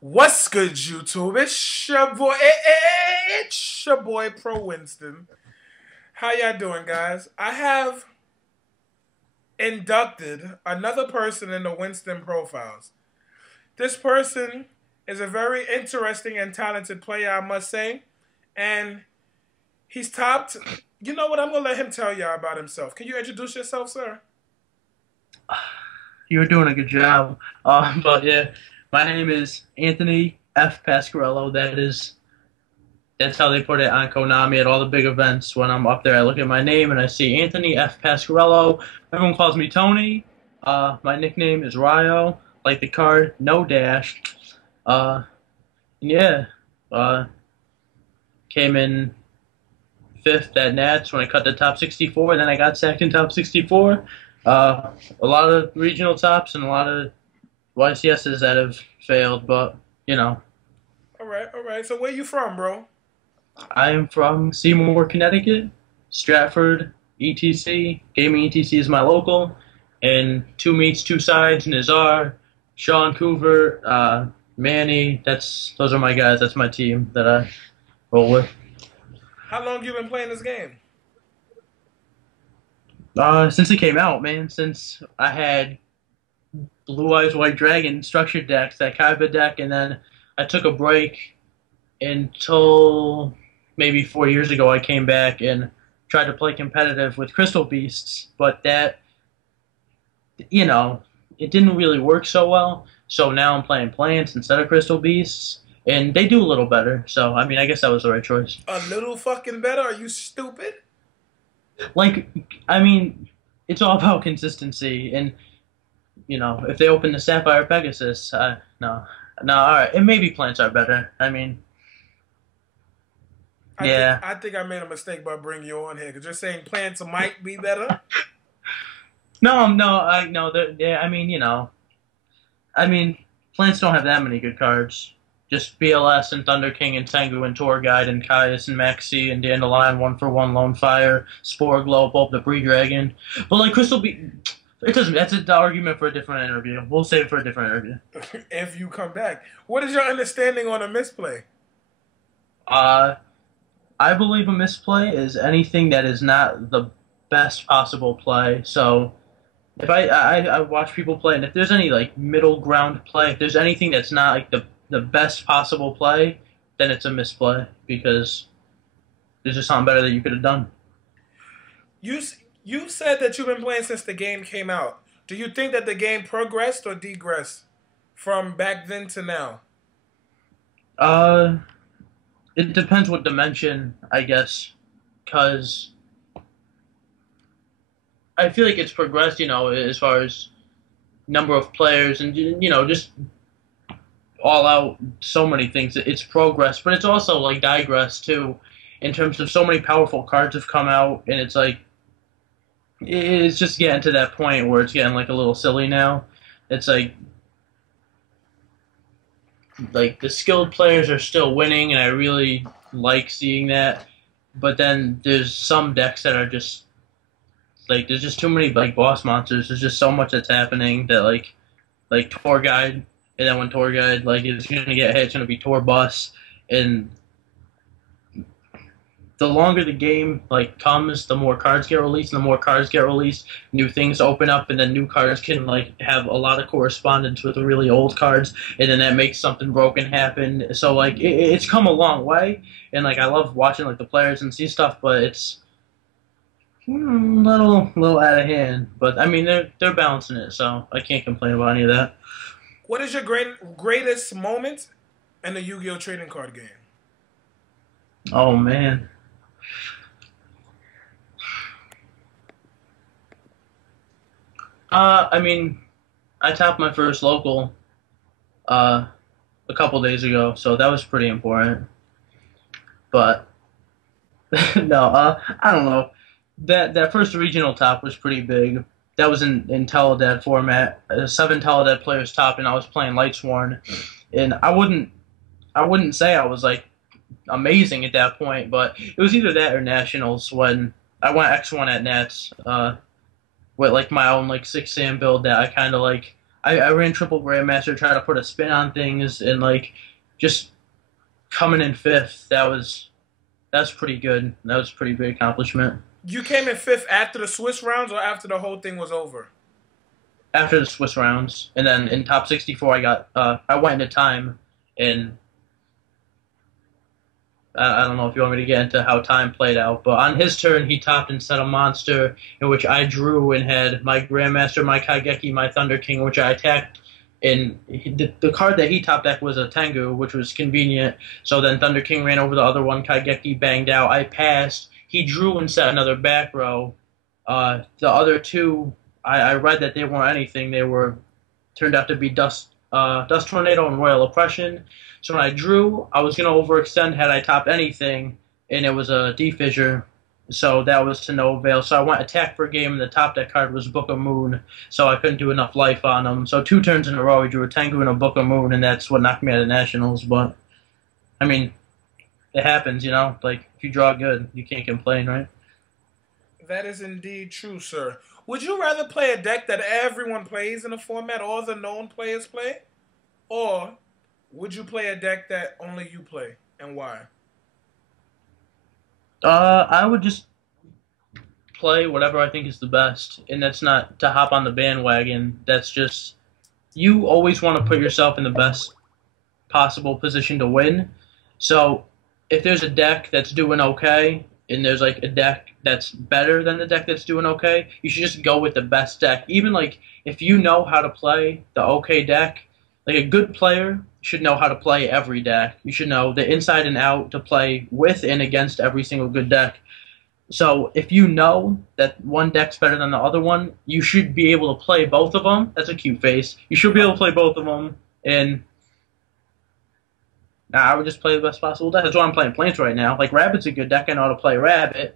What's good, YouTube? It's your boy Pro Winston. How y'all doing, guys? I have inducted another person in the Winston profiles. This person is a very interesting and talented player, I must say, and he's topped. You know what? I'm gonna let him tell y'all about himself. Can you introduce yourself, sir? You were doing a good job. But yeah, my name is Anthony F. Pascariello. That's how they put it on Konami at all the big events. When I'm up there, I look at my name and I see Anthony F. Pascariello. Everyone calls me Tony. My nickname is Ryo, like the card, no dash. Uh, yeah. Uh, Came in fifth at Nats when I cut the top 64. Then I got sacked in top 64. A lot of regional tops and a lot of YCSs that have failed, but you know, All right, all right. So where you from, bro? I am from Seymour, Connecticut, Stratford, ETC. Gaming ETC is my local, and two meets, two sides. Nizar, Sean Coover, Manny. Those are my guys. That's my team that I roll with. How long you been playing this game? Since it came out, man. Since I had Blue Eyes White Dragon structured decks, that Kaiba deck, and then I took a break until maybe 4 years ago. I came back and tried to play competitive with Crystal Beasts, but that, it didn't really work so well. So now I'm playing Plants instead of Crystal Beasts, and they do a little better. So, I mean, I guess that was the right choice. A little fucking better? Are you stupid? Like, I mean, it's all about consistency, and if they open the Sapphire Pegasus, no, no, all right, and maybe Plants are better. I mean, yeah, I think I made a mistake by bringing you on here because you're saying plants might be better. no, no, I no, yeah, I mean, Plants don't have that many good cards. Just BLS and Thunder King and Tengu and Tour Guide and Caius and Maxi and Dandelion, one for one, Lone Fire, Spore Glow, Bulb the Bree Dragon. But like Crystal Be it doesn't. That's an argument for a different interview. We'll save it for a different interview. If you come back, what is your understanding on a misplay? Uh, I believe a misplay is anything that is not the best possible play. So if I watch people play, and if there's any like middle ground play, if there's anything that's not like the best possible play, then it's a misplay because there's just something better that you could have done. You said that you've been playing since the game came out. Do you think that the game progressed or degressed from back then to now? Uh, it depends what dimension, I guess, because I feel like it's progressed, as far as number of players and just all out so many things. It's progress, but it's also like digress too, in terms of so many powerful cards have come out, and it's like it's just getting to that point where it's getting like a little silly now. It's like the skilled players are still winning, and I really like seeing that. But then there's some decks that are just like there's just too many like boss monsters. There's just so much that's happening that like Tour Guide. And then when Tour Guide like is gonna get hit, it's gonna be Tour Bus. And the longer the game like comes, the more cards get released, and the more cards get released, new things open up, and then new cards can like have a lot of correspondence with the really old cards, and then that makes something broken happen. So like it's come a long way, and like I love watching like the players and see stuff, but it's little out of hand. But I mean they're balancing it, so I can't complain about any of that. What is your greatest moment in the Yu-Gi-Oh trading card game? Oh man. I mean, I topped my first local a couple days ago, so that was pretty important. But no, I don't know. That first regional top was pretty big. That was in Teledad format. 7 Teledad players top, and I was playing Lightsworn. And I wouldn't say I was like amazing at that point, but it was either that or Nationals when I went X1 at Nats with like my own like 6 Sam build that I kind of like I ran triple grandmaster, trying to put a spin on things, and like just coming in fifth. That's pretty good. That was a pretty big accomplishment. You came in fifth after the Swiss rounds or after the whole thing was over? After the Swiss rounds, and then in top 64, I went into time, and I don't know if you want me to get into how time played out, but on his turn, he topped and set a monster in which I drew and had my Grandmaster, my Kaigeki, my Thunder King, which I attacked. And the card that he top decked was a Tengu, which was convenient. So then Thunder King ran over the other one, Kaigeki banged out. I passed. He drew and set another back row. The other two, I read that they weren't anything. They were turned out to be Dust Tornado and Royal Oppression. So when I drew, I was going to overextend had I topped anything, and it was a D-Fissure, so that was to no avail. So I went attack for game, and the top deck card was Book of Moon, so I couldn't do enough life on him. So 2 turns in a row, he drew a Tengu and a Book of Moon, and that's what knocked me out of Nationals. But, I mean, it happens, you know? Like, if you draw good, you can't complain, right? That is indeed true, sir. Would you rather play a deck that everyone plays in a format, all the known players play? Or would you play a deck that only you play, and why? I would just play whatever I think is the best, and that's not to hop on the bandwagon. That's just you always want to put yourself in the best possible position to win. So if there's a deck that's doing okay, and there's like a deck that's better than the deck that's doing okay, you should just go with the best deck. Even like if you know how to play the okay deck, like a good player should know how to play every deck. You should know the inside and out to play with and against every single good deck. So if you know that one deck's better than the other one, you should be able to play both of them. That's a cute face. You should be able to play both of them, and I would just play the best possible deck. That's why I'm playing Plants right now. Like Rabbit's a good deck. I know how to play Rabbit,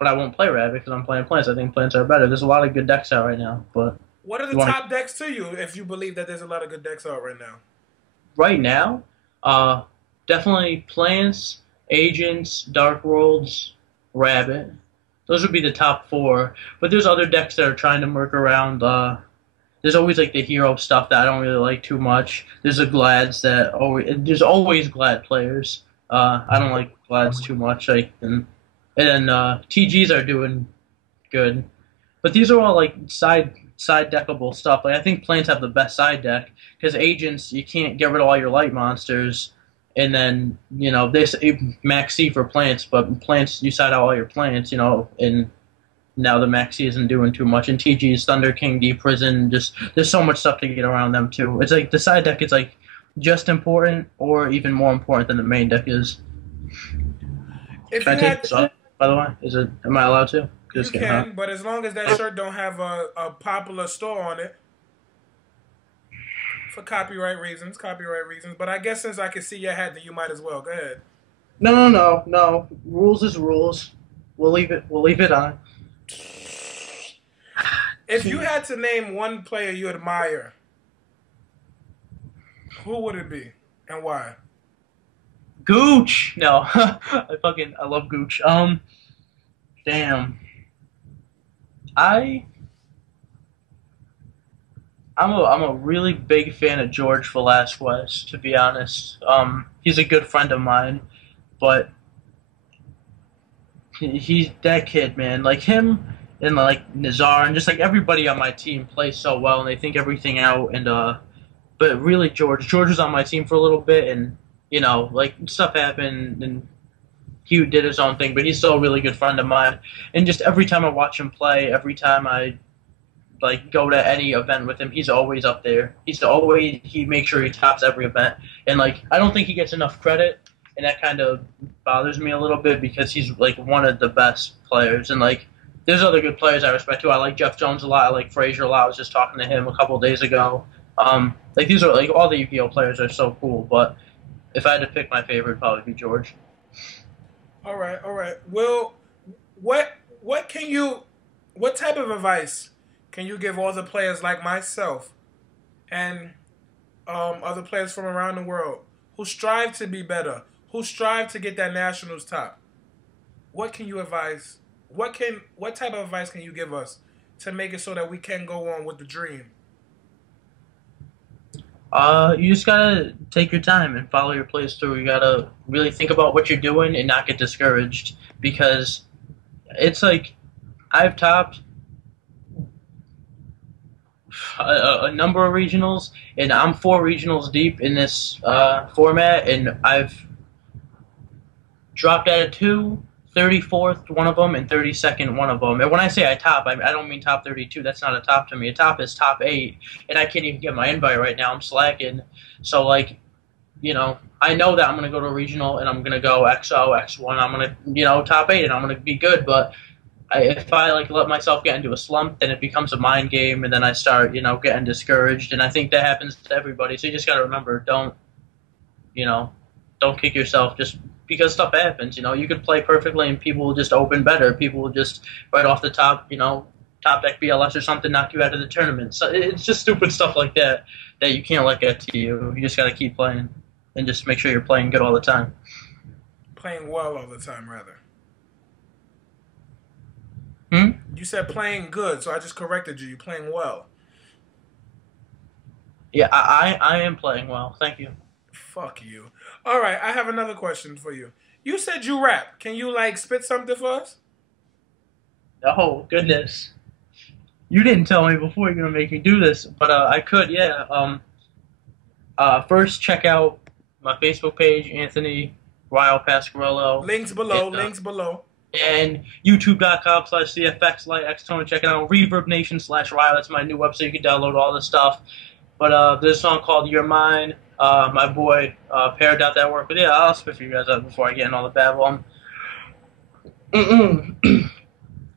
but I won't play Rabbit because I'm playing Plants. I think Plants are better. There's a lot of good decks out right now, but what are the top decks to you if you believe that there's a lot of good decks out right now? Right now, definitely Plants, Agents, Dark Worlds, Rabbit. Those would be the top 4. But there's other decks that are trying to work around. There's always like the hero stuff that I don't really like too much. There's the Glads there's always Glad players. I don't like Glads too much. And then TGs are doing good. But these are all like side deckable stuff. Like I think Plants have the best side deck because Agents you can't get rid of all your light monsters, and then you know this Max C for Plants, but Plants you side out all your Plants, you know, and now the Max C isn't doing too much. And TG's Thunder King, D Prison, just there's so much stuff to get around them too. It's like the side deck is like just important or even more important than the main deck is. If Can I take this off, by the way? Am I allowed to? You can, but as long as that shirt don't have a popular store on it, for copyright reasons. But I guess since I can see your hat, then you might as well. Go ahead. No. Rules is rules. We'll leave it on. If you had to name one player you admire, who would it be and why? Gooch. No, I love Gooch. Damn. I'm a really big fan of George Velasquez, to be honest. He's a good friend of mine, but he's that kid, man. Like him and like Nazar and just like everybody on my team plays so well and they think everything out. And but really George was on my team for a little bit, and you know like stuff happened and he did his own thing, but he's still a really good friend of mine. And just every time I watch him play, every time I like go to any event with him, he's always up there. He makes sure he tops every event. And like I don't think he gets enough credit, and that kind of bothers me a little bit because he's like one of the best players. And like there's other good players I respect too. I like Jeff Jones a lot. I like Frazier a lot. I was just talking to him a couple of days ago. Like these are like all the Yu-Gi-Oh players are so cool, but if I had to pick my favorite, it'd probably be George. All right. Well, what type of advice can you give all the players like myself and other players from around the world who strive to be better, who strive to get that nationals top? What can you advise? What type of advice can you give us to make it so that we can go on with the dream? You just gotta take your time and follow your plays through. You gotta really think about what you're doing and not get discouraged because it's like I've topped a number of regionals, and I'm 4 regionals deep in this format, and I've dropped out of 2, 34th one of them, and 32nd one of them. And when I say I top, I don't mean top 32. That's not a top to me. A top is top 8, and I can't even get my invite right now. I'm slacking. So, like, I know that I'm going to go to a regional, and I'm going to go XO, X1. I'm going to, top 8, and I'm going to be good, but if I like let myself get into a slump, then it becomes a mind game, and then I start, getting discouraged. And I think that happens to everybody. So you just got to remember, don't kick yourself just because stuff happens. You could play perfectly, and people will just open better. People will just right off the top, top deck BLS or something, knock you out of the tournament. So it's just stupid stuff like that you can't let get to you. You just got to keep playing and just make sure you're playing good all the time. Playing well all the time, rather. Hmm? You said playing good, so I just corrected you. You're playing well. Yeah, I am playing well. Thank you. Fuck you. All right, I have another question for you. You said you rap. Can you like spit something for us? Oh goodness, you didn't tell me before you're gonna make me do this, but I could, yeah. First check out my Facebook page, Anthony Ryle Pascariello. Links below. And, Links below. And youtube.com/CFX Xtone. Check it out. ReverbNation/Ryle. That's my new website. You can download all this stuff. But there's a song called You're Mine. My boy paired out that work. But yeah, I'll spit for you guys up before I get in all the babble.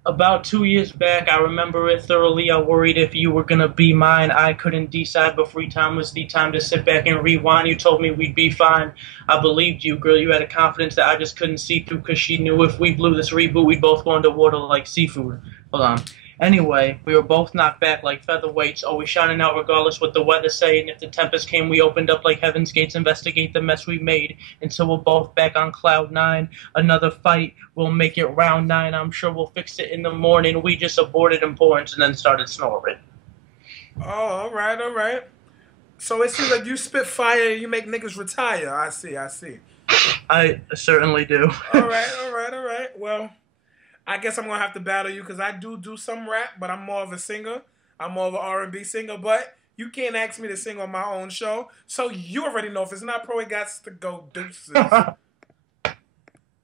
About 2 years back, I remember it thoroughly. I worried if you were gonna be mine. I couldn't decide, but free time was the time to sit back and rewind. You told me we'd be fine. I believed you, girl. You had a confidence that I just couldn't see through, cause she knew if we blew this reboot, we'd both go underwater like seafood. Hold on. Anyway, we were both knocked back like featherweights, always shining out regardless what the weather say. And if the tempest came, we opened up like heaven's gates, investigate the mess we made until we're both back on cloud 9. Another fight, we'll make it round 9. I'm sure we'll fix it in the morning. We just aborted importance and then started snoring. Oh, all right, all right. So it seems like you spit fire and you make niggas retire. I see, I see. I certainly do. All right, all right, all right. Well, I guess I'm gonna have to battle you because I do some rap, but I'm more of a singer. I'm more of an R&B singer, but you can't ask me to sing on my own show. So you already know if it's not pro, it got to go deuces.